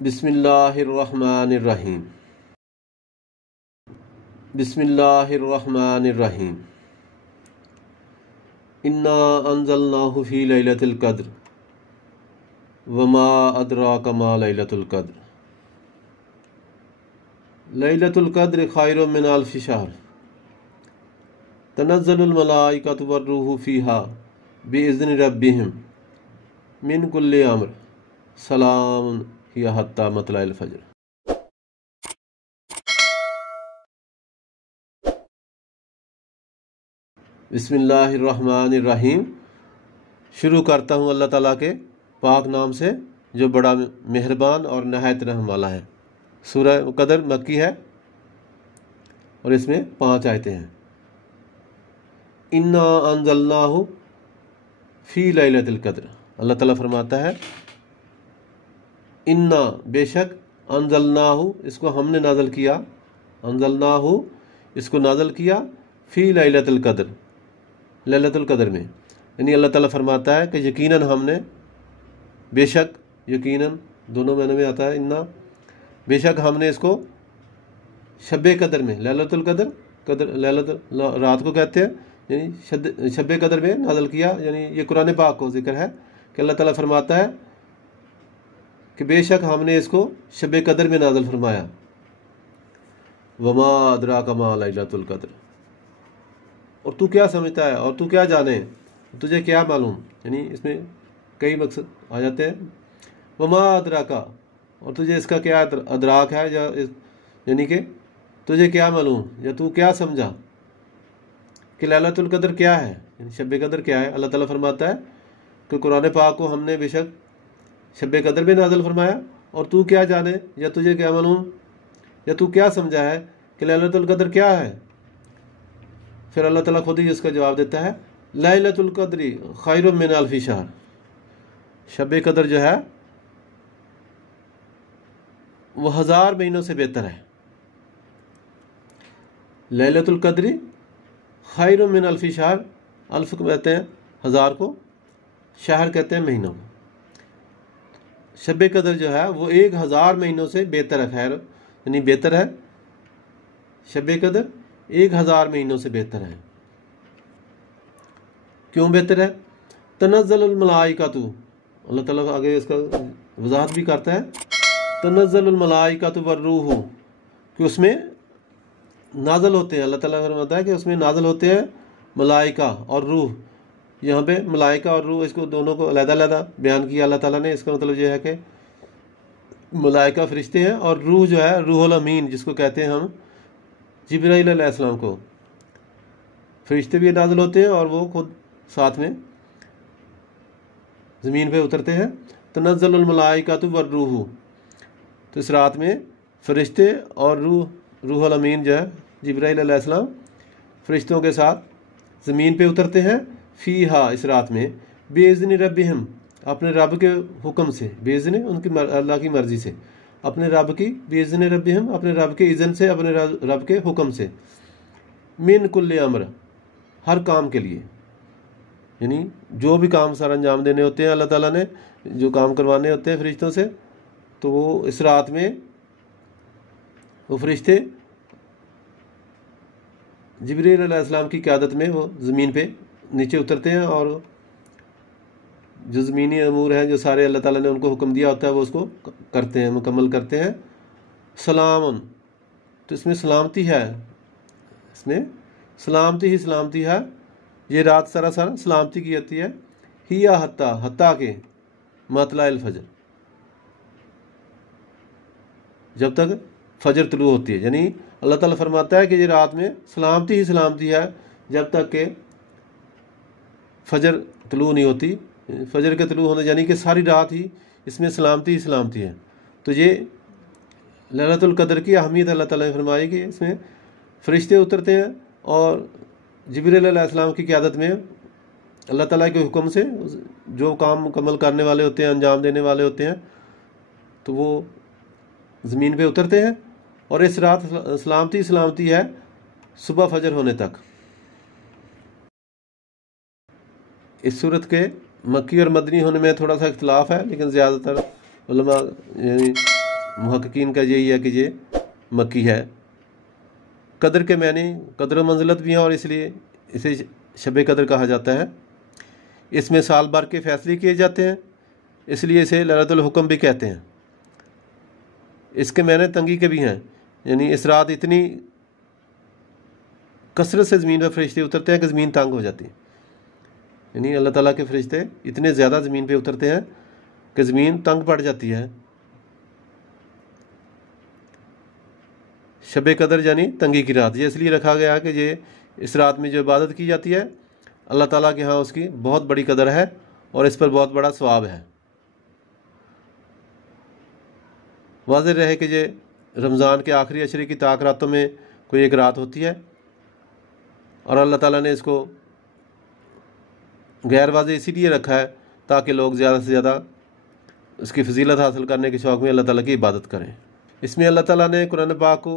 बिस्मिल्लाहिर्रहमानिर्रहीम। बिस्मिल्लाहिर्रहमानिर्रहीम। इन्ना अंज़लनाहु फ़ी लैलतिल क़द्र वमा अदराका मा लैलतुल क़द्र। लैलतुल क़द्र खैरुम मिन अल्फ़ि शहर तनज़्ज़लुल मलाइकतु वर्रूहु फ़ीहा बिइज़्नि रब्बिहिम मिन कुल्लि अम्र सलामुन हिया हत्ता मतलइल फ़ज्र। बिस्मिल्लाहिर्रहमानिर्रहीम। शुरू करता हूँ अल्लाह ताला के पाक नाम से जो बड़ा मेहरबान और नहायत रहम वाला है। सूरह क़द्र मक्की है और इसमें 5 आयतें हैं। इन्ना अंज़लनाहु फ़ी लैलतिल क़द्र। अल्लाह ताला फरमाता है इन्ना बेशक, अंज़लनाहु इसको हमने नाज़ल किया, अंज़लनाहु इसको नाज़ल किया, फ़ी लैलतिल क़द्र लैलतुल क़द्र में। यानी अल्लाह ताला फरमाता है कि यकीनन हमने, बेशक, यकीनन दोनों मायने में आता है। इन्ना बेशक हमने इसको शब क़द्र में, लैलतुल क़द्र, क़द्र लैलतुल रात को कहते हैं, यानी शब क़द्र में नाज़ल किया। यानी ये कुरान पाक को जिक्र है कि अल्लाह ताला फरमाता है कि बेशक हमने इसको शब क़द्र में नाज़ल फरमाया। वमा अदराका मा लैलतुल क़द्र, और तू क्या समझता है और तू क्या जाने, तुझे क्या मालूम। यानी इसमें कई मकसद आ जाते हैं। वमा अदराका, और तुझे इसका क्या अदराक है, या यानी कि तुझे क्या मालूम या तू क्या समझा कि लैलतुल क़द्र क्या है, यानी शब क़द्र क्या है। अल्लाह ताला फरमाता है कि कुरान पाक को हमने बेशक शब क़द्र में नाज़िल फरमाया, और तू क्या जाने या तुझे क्या मालूम या तू क्या समझा है कि लैलतुल क़द्र क्या है। फिर अल्लाह ताला खुद ही इसका जवाब देता है लैलतुल क़द्रि खैरुम मिन अल्फ़ि शहर। शब क़द्र जो है वो 1000 महीनों से बेहतर है। लैलतुल क़द्रि खैरुम मिन अल्फ़ि शहर, अल्फ़ को कहते हैं 1000 को, शहर कहते हैं महीनों। शब क़द्र जो है वो 1000 महीनों से बेहतर है। खैर यानी बेहतर है, शब क़द्र 1000 महीनों से बेहतर है। क्यों बेहतर है? तनज़्ज़लुल मलाइकतु, अल्लाह ताला आगे इसका वजाहत भी करता है। तनज़्ज़लुल मलाइकतु वर्रूहु, कि उसमें नाज़ल होते हैं, अल्लाह ताला फरमाता है कि उसमें नाज़ल होते हैं मलाइका और रूह। यहाँ पे मलाइका और रूह, इसको दोनों को अलग-अलग बयान किया अल्लाह ताला ने। इसका मतलब यह है कि मलाइका फरिश्ते हैं, और रूह जो है रूहुल अमीन, जिसको कहते हैं हम जिब्राइल अलैहिस्सलाम को, फरिश्ते भी नाज़िल होते हैं और वो खुद साथ में ज़मीन पे उतरते हैं। तनज़्ज़लुल मलाइकतु वर्रूहु, तो इस रात में फरिश्ते और रूहुल अमीन जो है जिब्राइल अलैहिस्सलाम फरिश्तों के साथ ज़मीन पे उतरते हैं। फ़ीहा, इस रात में, बिइज़्नि रब्बिहिम, अपने रब के हुक्म से, बिइज़्नि उनकी अल्लाह की मर्ज़ी से, अपने रब की, बिइज़्नि रब्बिहिम अपने रब के इज़्न से, अपने रब के हुक्म से, मिन कुल्लि अम्र, हर काम के लिए। यानी जो भी काम सर अंजाम देने होते हैं, अल्लाह ताला ने जो काम करवाने होते हैं फरिश्तों से, तो वो इस रात में वो फरिश्ते जिब्रील अलैहिस्सलाम की क़यादत में वो ज़मीन पे नीचे उतरते हैं, और जो ज़मीनी अमूर हैं, जो सारे अल्लाह ताला ने उनको हुक्म दिया होता है, वो उसको करते हैं, मुकम्मल करते हैं। सलामुन, तो इसमें सलामती है, इसमें सलामती ही सलामती है। ये रात सरासर सलामती की होती है। हिया हत्ता के मतलाइल फ़ज्र, जब तक फ़ज्र तुलू होती है। यानी अल्लाह ताला फरमाता है कि ये रात में सलामती ही सलामती है जब तक के फ़ज्र तुलू नहीं होती। फ़ज्र के तुलू होने, यानी कि सारी रात ही इसमें सलामती ही सलामती है। तो ये लैलतुल क़द्र की अहमियत अल्लाह ताला ने फरमाई कि इसमें फ़रिश्ते उतरते हैं, और जिब्रील अलैहिस्सलाम की क़यादत में अल्लाह ताला के हुक्म से जो काम मुकम्मल करने वाले होते हैं, अंजाम देने वाले होते हैं, तो वो ज़मीन पे उतरते हैं। और इस रात सलामती सलामती है सुबह फ़ज्र होने तक। इस सूरत के मक्की और मदनी होने में थोड़ा सा इख्तिलाफ है, लेकिन ज़्यादातर उलमा यानी मुहक्किकीन का यही है कि ये मक्की है। कदर के मानी कदर व मंजिलत भी हैं और इसलिए इसे शब कदर कहा जाता है। इसमें साल भर के फैसले किए जाते हैं, इसलिए इसे लैलतुल हुक्म भी कहते हैं। इसके माने तंगी के भी हैं, यानी इस रात इतनी कसरत से ज़मीन पर फरिश्ते उतरते हैं कि ज़मीन तंग हो जाती है। यानी अल्लाह ताला के फरिश्ते इतने ज़्यादा ज़मीन पे उतरते हैं कि ज़मीन तंग पड़ जाती है। शब कदर यानी तंगी की रात, ये इसलिए रखा गया है कि ये इस रात में जो इबादत की जाती है अल्लाह ताला के यहाँ उसकी बहुत बड़ी कदर है और इस पर बहुत बड़ा सवाब है। वाज़ेह रहे कि ये रमज़ान के आखिरी अशरे की ताक रातों में कोई एक रात होती है और अल्लाह ताला ने इसको गैर वाज़ेह इसीलिए रखा है ताकि लोग ज़्यादा से ज़्यादा उसकी फजीलत हासिल करने के शौक़ में अल्लाह ताला की इबादत करें। इसमें अल्लाह ताला ने कुरान पाक को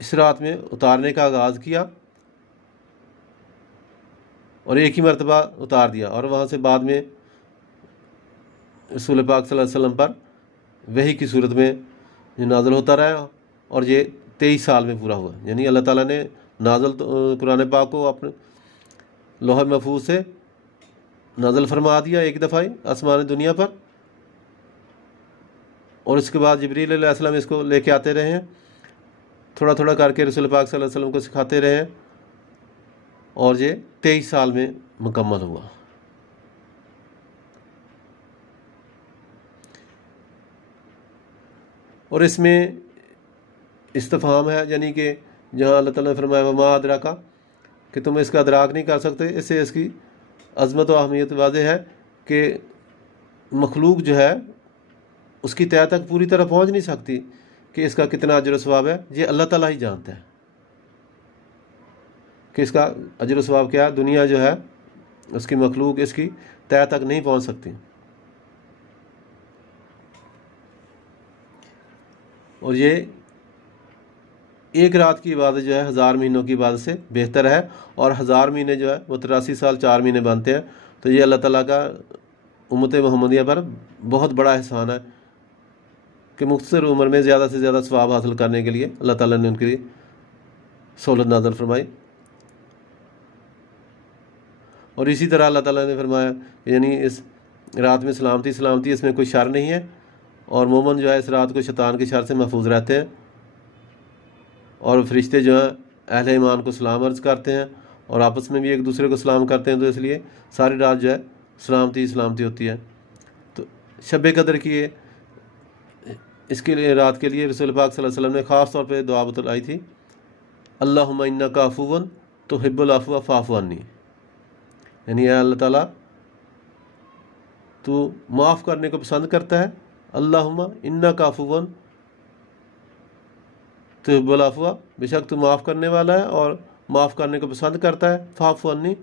इस रात में उतारने का आगाज़ किया और एक ही मरतबा उतार दिया और वहाँ से बाद में रसूल पाक सल्लल्लाहु अलैहि वसल्लम पर वही की सूरत में ये नाज़िल होता रहा और ये 23 साल में पूरा हुआ। यानी अल्लाह ताला ने नाज़िल कुरान पाक को अपने लोह महफूज से नाज़िल फरमा दिया एक दफ़ा ही आसमान दुनिया पर और इसके बाद जिब्रील अलैहिस्सलाम इसको लेके आते रहे हैं, थोड़ा थोड़ा करके रसूल पाक सल्लल्लाहु अलैहि वसल्लम को सिखाते रहे हैं और ये 23 साल में मुकम्मल हुआ। और इसमें इस्तिफ़हाम है, यानी कि जहाँ अल्लाह ताला ने फरमाया वमा अदराका कि तुम इसका अदराक नहीं कर सकते, इससे इसकी अज़मत व अहमियत वाज़ेह है कि मखलूक जो है उसकी तह तक पूरी तरह पहुँच नहीं सकती कि इसका कितना अजर सवाब है, ये अल्लाह ताला ही जानता है कि इसका अजर सवाब क्या है। दुनिया जो है उसकी मखलूक इसकी तह तक नहीं पहुँच सकती। और ये एक रात की इबादत जो है 1000 महीनों की इबादत से बेहतर है और 1000 महीने जो है वो 83 साल 4 महीने बनते हैं। तो ये अल्लाह ताला का उम्मत मुहम्मदिया पर बहुत बड़ा एहसान है कि मुख्तसर उम्र में ज़्यादा से ज़्यादा सवाब हासिल करने के लिए अल्लाह ताला ने उनके लिए सहूलत नाज़िल फरमाई। और इसी तरह अल्लाह ताला ने फरमाया यानी इस रात में सलामती सलामती, इसमें कोई शर नहीं है और मोमन जो है इस रात को शैतान के शर से महफूज रहते हैं और फरिश्ते जो हैं अहले ईमान को सलाम अर्ज़ करते हैं और आपस में भी एक दूसरे को सलाम करते हैं। तो इसलिए सारी रात जो है सलामती सलामती होती है। तो शब कदर की इसके लिए रात के लिए रसूल पाक सल्लल्लाहु अलैहि वसल्लम ने ख़ास तौर पे दुआ बतलाई थी, अल्लाहुम्मा इन्नका अफ़ुव्वुन तुहिब्बुल अफ़्व फ़अफ़ु अन्नी, यानी अल्लाह ताला तू माफ़ करने को पसंद करता है, अल्लाहुम्मा इन्नका अफ़ुव्वुन तुहिब्बुल अफ़्व, बेशक तू माफ़ करने वाला है और माफ़ करने को पसंद करता है, फ़अफ़ु अन्नी,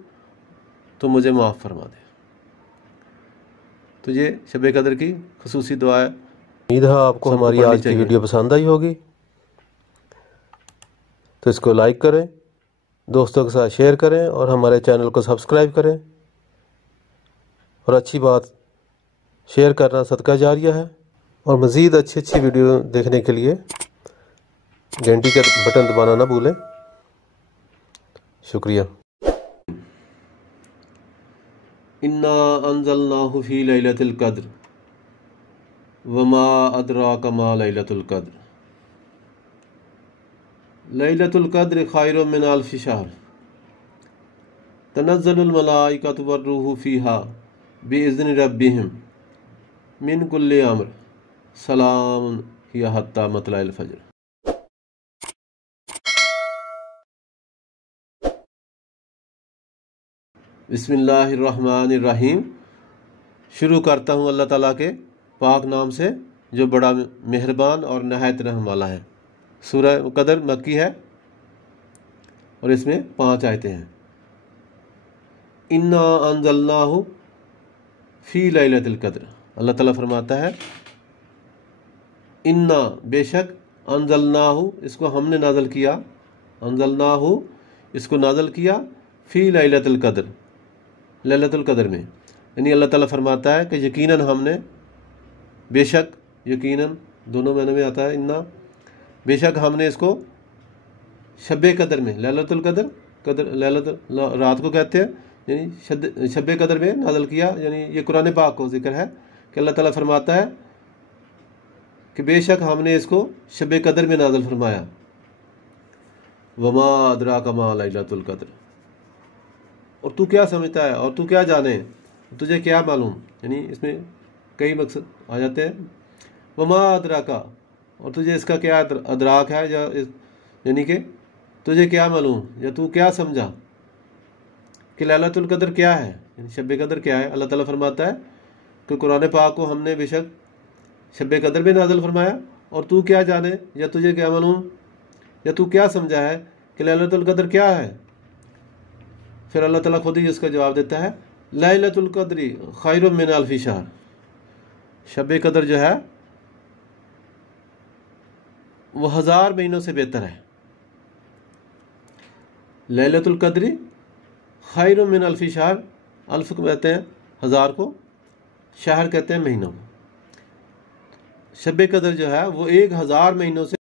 तो मुझे माफ़ फरमा दे। तो ये शब कदर की खसूसी दुआ है। उम्मीद है आपको हमारी आज की वीडियो पसंद आई होगी, तो इसको लाइक करें, दोस्तों के साथ शेयर करें और हमारे चैनल को सब्सक्राइब करें। और अच्छी बात शेयर करना सदका जारिया है। और मज़ीद अच्छी अच्छी वीडियो देखने के लिए घंटी का बटन दबाना ना भूलें। शुक्रिया। इन्ना अंज़लनाहु फ़ी लैलतिल क़द्र वमा अदराका मा लैलतुल क़द्र लैलतुल क़द्र खैरुम मिन अल्फ़ि शहर तनज़्ज़लुल मलाइकतु वर्रूहु फ़ीहा बिइज़्नि रब्बिहिम मिन कुल्लि अम्र सलामुन हिया हत्ता मतलइल फ़ज्र। बिस्मिल्लाहिर्रहमानिर्रहीम। शुरू करता हूँ अल्लाह ताला के पाक नाम से जो बड़ा मेहरबान और नहायत रहम वाला है। सूरह कदर मक्की है और इसमें 5 आयतें हैं। इन्ना अंज़लनाहु फ़ी लैलतिल क़द्र, अल्लाह ताला फरमाता है इन्ना बेशक, अंज़लनाहु इसको हमने नाज़िल किया, अंज़लनाहु इसको नाज़िल किया, फ़ी लैलतिल क़द्र लैलतुल क़द्र में, यानी अल्लाह ताला फरमाता है कि यकीनन हमने बेशक, यकीनन, दोनों मायने में आता है। इन्ना, बेशक हमने इसको शब्बे कदर में, लैलतुल कदर, रात को कहते हैं, यानी शब्बे कदर में नाज़िल किया। यानी ये कुरान पाक को जिक्र है कि अल्लाह ताला फरमाता है कि बेशक हमने इसको शब्बे कदर में नाज़िल फरमाया। वमा अदराका मा लैलतुल कद्र, और तू क्या समझता है और तू क्या जाने, तुझे क्या मालूम। यानी इसमें कई मकसद आ जाते हैं। वमा अदराका, और तुझे इसका क्या अदराक है, या यानी कि तुझे क्या मालूम या तू क्या समझा कि लैलतुल कद्र क्या है, यानी शब्बे कद्र क्या है। अल्लाह ताला फरमाता है कि कुरान पाक को हमने बेशक शब्बे कद्र में नाज़िल फरमाया, और तू क्या जाने या तुझे क्या मालूम या तू क्या समझा है कि लैलतुल कद्र क्या है। फिर अल्लाह ताला खुद ही इसका जवाब देता है, लैलतुल कद्री खैरुम मिन अल्फि शहर, शब्बे कद्र जो है वो 1000 महीनों से बेहतर है। लैलतुल कद्री खैरुम मिन अल्फि शहर, अल्फ को कहते हैं 1000 को, शहर कहते हैं महीनों को। शब्बे कद्र जो है वो 1000 महीनों से